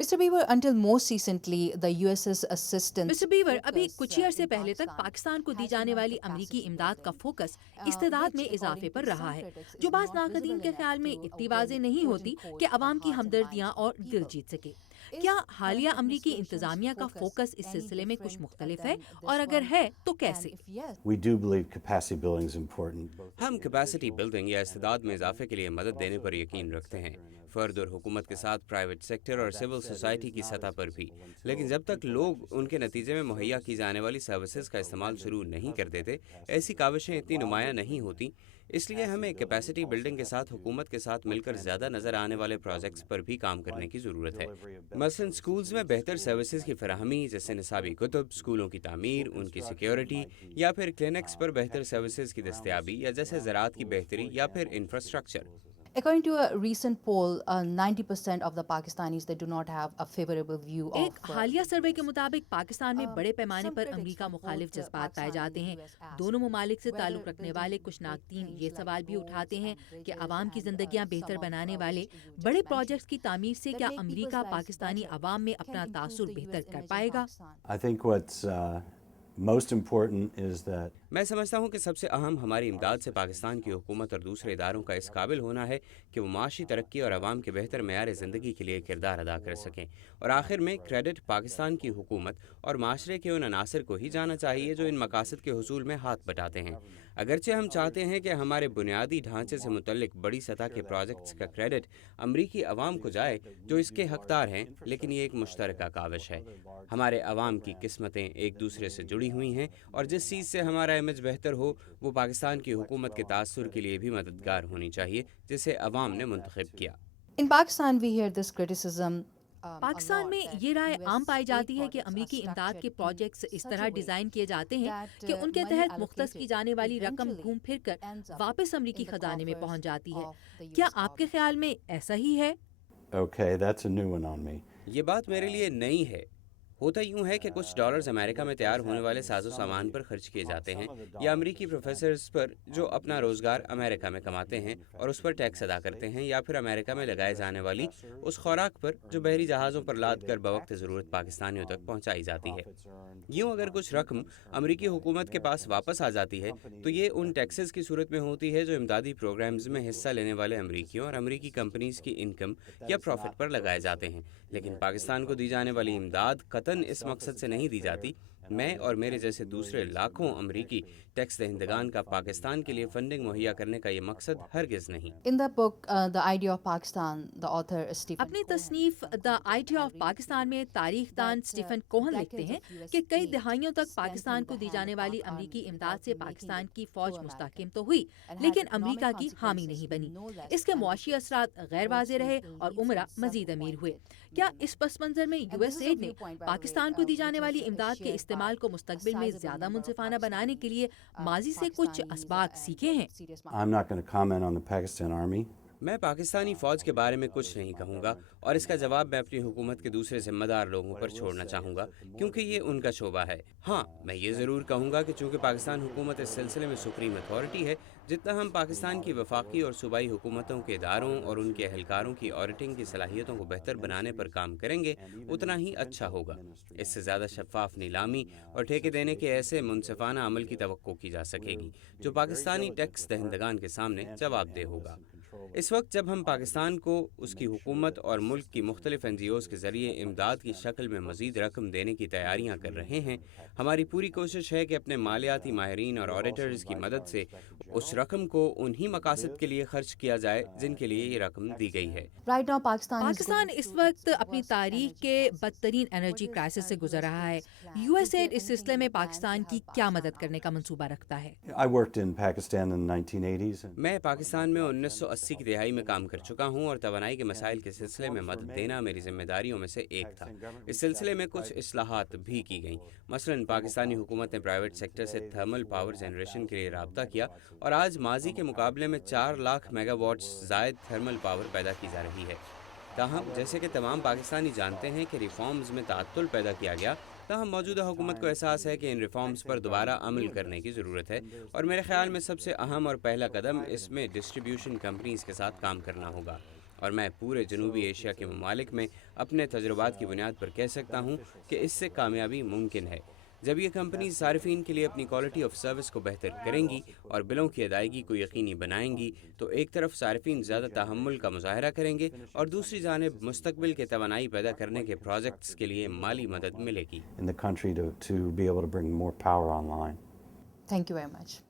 Mr. Beaver, until most recently, the US's assistance mister بیور، ابھی focus کچھ ہی عرصے in پہلے تک Pakistan پاکستان کو دی has جانے been on والی امریکی capacity امداد کا building, فوکس استعداد which, میں اضافے according پر to رہا some ہے، critics, جو is بعض not ناقدین visible کے enough خیال میں to اتنی win واضح نہیں ہوتی quote-unquote کہ the عوام کی hearts and minds ہمدردیاں of اور the دل people. جیت سکے۔ کیا Is حالیہ current امریکی administration's انتظامیہ کا focus فوکس اس any سلسلے میں کچھ different مختلف ہے، than اور this اگر one? ہے تو And کیسے؟ if yes, We do believe capacity building is important. ہم کیپیسٹی بلڈنگ یا استعداد میں اضافے کے لیے مدد دینے پر یقین رکھتے ہیں، فرد اور حکومت کے ساتھ پرائیویٹ سیکٹر اور سول سوسائٹی کی سطح پر بھی، لیکن جب تک لوگ ان کے نتیجے میں مہیا کی جانے والی سروسز کا استعمال شروع نہیں کر دیتے، ایسی کاوشیں اتنی نمایاں نہیں ہوتی۔ اس لیے ہمیں کیپیسٹی بلڈنگ کے ساتھ حکومت کے ساتھ مل کر زیادہ نظر آنے والے پروجیکٹس پر بھی کام کرنے کی ضرورت ہے۔ مثلاً اسکولز میں بہتر سروسز کی فراہمی، جیسے نصابی کتب، اسکولوں کی تعمیر، ان کی سیکیورٹی، یا پھر کلینکس پر بہتر سروسز کی دستیابی، یا جیسے زراعت کی بہتری یا پھر infrastructure. according to a recent poll, 90% of the Pakistanis, they do not have a favorable view ایک of حالیہ سروے کے مطابق پاکستان میں بڑے پیمانے some per critics America from مخالف both جذبات پائے Pakistan and جاتے the ہیں۔ US ask دونوں ممالک سے whether تعلق رکھنے والے building کچھ big ناقدین things یہ like سوال بھی roads اٹھاتے ہیں and کہ bridges عوام کی and زندگیاں some بہتر of بنانے which والے you just بڑے mentioned پروجیکٹس کی تعمیر سے that کیا make امریکہ people's lives پاکستانی better عوام میں can اپنا improve تاثر the بہتر US کر image in پائے گا؟ Pakistan. I think what's most important is that میں سمجھتا ہوں کہ سب سے اہم ہماری امداد سے پاکستان کی حکومت اور دوسرے اداروں کا اس قابل ہونا ہے کہ وہ معاشی ترقی اور عوام کے بہتر معیار زندگی کے لیے کردار ادا کر سکیں، اور آخر میں کریڈٹ پاکستان کی حکومت اور معاشرے کے ان عناصر کو ہی جانا چاہیے جو ان مقاصد کے حصول میں ہاتھ بٹاتے ہیں۔ اگرچہ ہم چاہتے ہیں کہ ہمارے بنیادی ڈھانچے سے متعلق بڑی سطح کے پروجیکٹس کا کریڈٹ امریکی عوام کو جائے جو اس کے حقدار ہیں، لیکن یہ ایک مشترکہ کاوش ہے۔ ہمارے عوام کی قسمتیں ایک دوسرے سے جڑی ہوئی ہیں، اور جس چیز سے ہمارا امیج بہتر ہو وہ پاکستان کی حکومت کے تاثر کے لیے بھی مددگار ہونی چاہیے جسے عوام نے منتخب کیا۔ In Pakistan, we hear this criticism a Pakistan lot میں that یہ رائے US عام پائی aid جاتی ہے کہ projects are امریکی امداد کے structured in پروجیکٹس اس such طرح a way ڈیزائن کیے جاتے ہیں that کہ ان کے money تحت مختص کی allocated جانے والی رقم eventually گھوم پھر کر ends up واپس امریکی in the خزانے میں coffers پہنچ جاتی ہے۔ of the کیا US آپ کے government. خیال میں ایسا ہی ہے؟ okay, that's a new one on me. یہ بات میرے لیے نئی ہے۔ ہوتا یوں ہے کہ کچھ ڈالرز امریکہ میں تیار ہونے والے ساز و سامان پر خرچ کیے جاتے ہیں، یا امریکی پروفیسرز پر جو اپنا روزگار امریکہ میں کماتے ہیں اور اس پر ٹیکس ادا کرتے ہیں، یا پھر امریکہ میں لگائے جانے والی اس خوراک پر جو بحری جہازوں پر لاد کر بوقت ضرورت پاکستانیوں تک پہنچائی جاتی ہے۔ یوں اگر کچھ رقم امریکی حکومت کے پاس واپس آ جاتی ہے تو یہ ان ٹیکسز کی صورت میں ہوتی ہے جو امدادی پروگرامز میں حصہ لینے والے امریکیوں اور امریکی کمپنیز کی انکم یا پروفٹ پر لگائے جاتے ہیں، لیکن پاکستان کو دی جانے والی امداد قطعاً اس مقصد سے نہیں دی جاتی۔ میں اور میرے جیسے دوسرے لاکھوں امریکی ٹیکس دہندگان کا پاکستان کے لیے فنڈنگ مہیا کرنے کا یہ مقصد ہرگز نہیں۔ In the book, The Idea of Pakistan, the author Stephen اپنی Cohen تصنیف دا آئیڈیا آف پاکستان میں تاریخ دان اسٹیفن کوہن لکھتے ہیں کہ کئی دہائیوں تک پاکستان کو دی جانے والی امریکی امداد سے پاکستان کی فوج مستحکم تو ہوئی، لیکن امریکہ کی حامی نہیں بنی۔ اس کے معاشی اثرات غیر واضح رہے اور عمرہ مزید امیر ہوئے۔ کیا اس پس منظر میں یو ایس ایڈ نے پاکستان کو دی جانے والی امداد کے استعمال کو مستقبل میں زیادہ منصفانہ بنانے کے لیے ماضی سے کچھ اسباق سیکھے ہیں؟ I'm not going to comment on the Pakistan Army. میں پاکستانی فوج کے بارے میں کچھ نہیں کہوں گا، اور اس کا جواب میں اپنی حکومت کے دوسرے ذمہ دار لوگوں پر چھوڑنا چاہوں گا، کیونکہ یہ ان کا شعبہ ہے۔ ہاں، میں یہ ضرور کہوں گا کہ چونکہ پاکستان حکومت اس سلسلے میں سپریم اتھارٹی ہے، جتنا ہم پاکستان کی وفاقی اور صوبائی حکومتوں کے اداروں اور ان کے اہلکاروں کی آڈیٹنگ کی صلاحیتوں کو بہتر بنانے پر کام کریں گے، اتنا ہی اچھا ہوگا۔ اس سے زیادہ شفاف نیلامی اور ٹھیکے دینے کے ایسے منصفانہ عمل کی توقع کی جا سکے گی جو پاکستانی ٹیکس دہندگان کے سامنے جواب دہ ہوگا۔ اس وقت جب ہم پاکستان کو اس کی حکومت اور ملک کی مختلف NGOs کے ذریعے امداد کی شکل میں مزید رقم دینے کی تیاریاں کر رہے ہیں، ہماری پوری کوشش ہے کہ اپنے مالیاتی ماہرین اور آڈیٹرز کی مدد سے اس رقم کو انہی مقاصد کے لیے خرچ کیا جائے جن کے لیے یہ رقم دی گئی ہے۔ Right now, Pakistan is Pakistan اس وقت اپنی تاریخ کے بدترین انرجی کرائسس سے گزر رہا ہے۔ یو ایس ایڈ اس سلسلے میں پاکستان کی کیا مدد کرنے کا منصوبہ رکھتا ہے؟ I worked in Pakistan in the 1980s. میں پاکستان میں 1980 کی دہائی میں کام کر چکا ہوں، اور توانائی کے مسائل کے سلسلے میں مدد دینا میری ذمہ داریوں میں سے ایک تھا۔ اس سلسلے میں کچھ اصلاحات بھی کی گئیں۔ مثلاً پاکستانی حکومت نے پرائیویٹ سیکٹر سے تھرمل پاور جنریشن کے لیے رابطہ کیا، اور آج ماضی کے مقابلے میں 4 لاکھ میگا واٹس زائد تھرمل پاور پیدا کی جا رہی ہے۔ تاہم جیسے کہ تمام پاکستانی جانتے ہیں کہ ریفارمز میں تعطل پیدا کیا گیا، تاہم موجودہ حکومت کو احساس ہے کہ ان ریفارمز پر دوبارہ عمل کرنے کی ضرورت ہے، اور میرے خیال میں سب سے اہم اور پہلا قدم اس میں ڈسٹریبیوشن کمپنیز کے ساتھ کام کرنا ہوگا۔ اور میں پورے جنوبی ایشیا کے ممالک میں اپنے تجربات کی بنیاد پر کہہ سکتا ہوں کہ اس سے کامیابی ممکن ہے۔ جب یہ کمپنیز صارفین کے لیے اپنی کوالٹی آف سروس کو بہتر کریں گی اور بلوں کی ادائیگی کو یقینی بنائیں گی تو ایک طرف صارفین زیادہ تحمل کا مظاہرہ کریں گے اور دوسری جانب مستقبل کے توانائی پیدا کرنے کے پروجیکٹس کے لیے مالی مدد ملے گی۔ in the country to be able to bring more power online. Thank you very much.